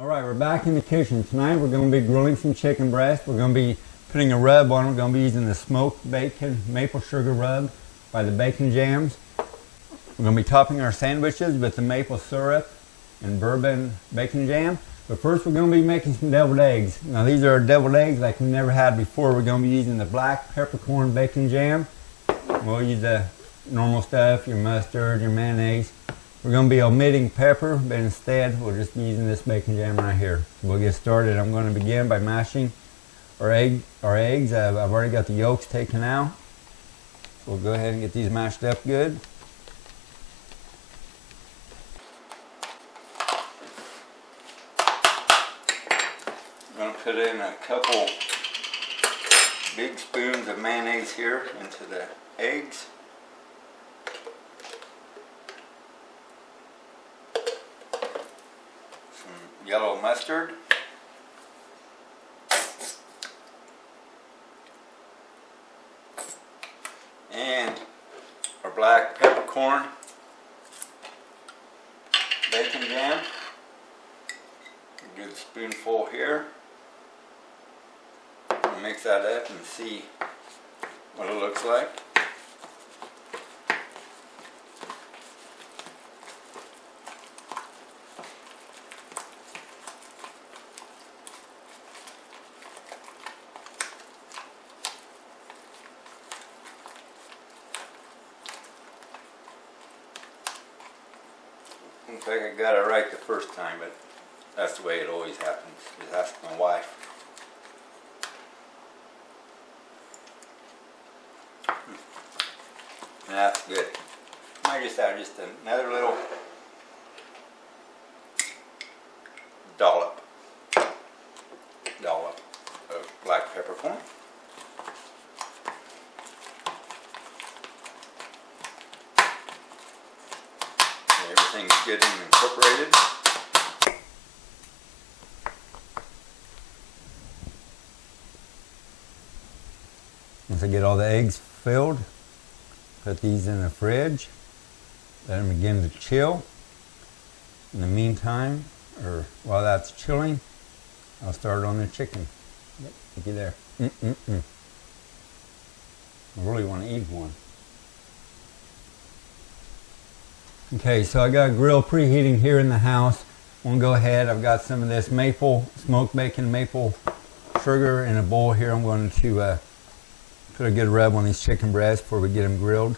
Alright, we're back in the kitchen. Tonight we're going to be grilling some chicken breast. We're going to be putting a rub on it. We're going to be using the smoked bacon maple sugar rub by the Bacon Jams. We're going to be topping our sandwiches with the maple syrup and bourbon bacon jam. But first we're going to be making some deviled eggs. Now these are deviled eggs like we've never had before. We're going to be using the black peppercorn bacon jam. We'll use the normal stuff, your mustard, your mayonnaise. We're going to be omitting pepper, but instead we'll just be using this bacon jam right here. We'll get started. I'm going to begin by mashing our eggs. I've already got the yolks taken out. So we'll go ahead and get these mashed up good. I'm going to put in a couple big spoons of mayonnaise here into the eggs. Yellow mustard, and our black peppercorn bacon jam. Do the spoonful here. We'll mix that up and see what it looks like. Looks like I got it right the first time, but that's the way it always happens. Just ask my wife. That's good. I might just add just another little dollop of black peppercorn. Everything's good and incorporated. Once I get all the eggs filled, put these in the fridge, let them begin to chill. In the meantime, or while that's chilling, I'll start on the chicken. Look at there. I really want to eat one. Okay, so I got a grill preheating here in the house. I'm going to go ahead. I've got some of this smoked bacon maple sugar in a bowl here. I'm going to put a good rub on these chicken breasts before we get them grilled.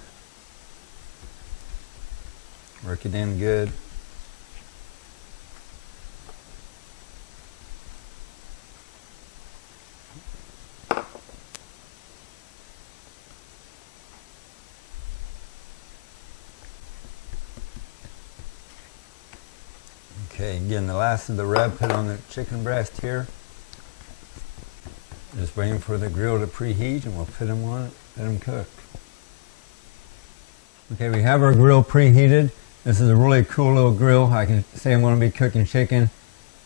Work it in good. Okay, getting the last of the rub put on the chicken breast here. Just waiting for the grill to preheat and we'll put them on it, let them cook. Okay, we have our grill preheated. This is a really cool little grill. I can say I'm going to be cooking chicken.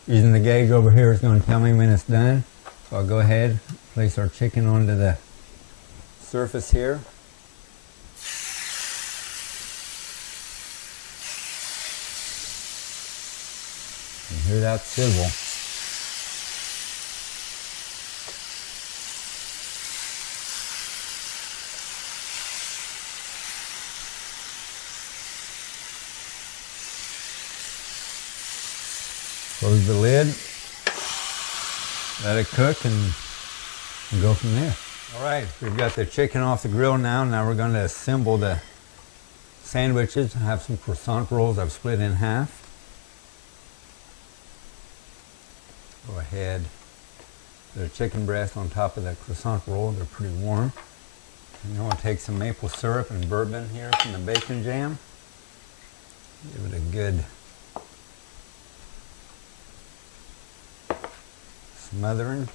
Using the gauge over here, it's going to tell me when it's done. So I'll go ahead, place our chicken onto the surface here. You hear that sizzle. Close the lid, let it cook, and go from there. All right, we've got the chicken off the grill now. Now we're going to assemble the sandwiches. I have some croissant rolls I've split in half. Go ahead, put a chicken breast on top of the croissant roll. They're pretty warm. And I'm going to take some maple syrup and bourbon here from the bacon jam. Give it a good smothering,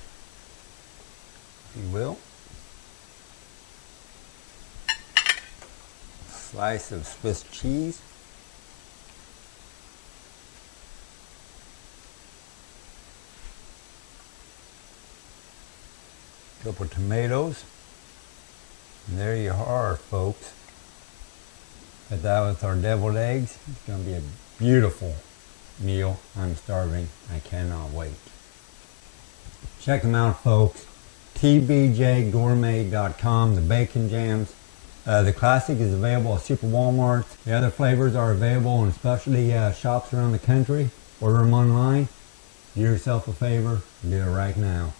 if you will. Slice of Swiss cheese. Couple tomatoes. And there you are, folks. Put that with our deviled eggs. It's going to be a beautiful, meal. I'm starving. I cannot wait. Check them out, folks. tbjgourmet.com, the bacon jams. The classic is available at Super Walmart. The other flavors are available in specialty shops around the country. Order them online. Do yourself a favor. Do it right now.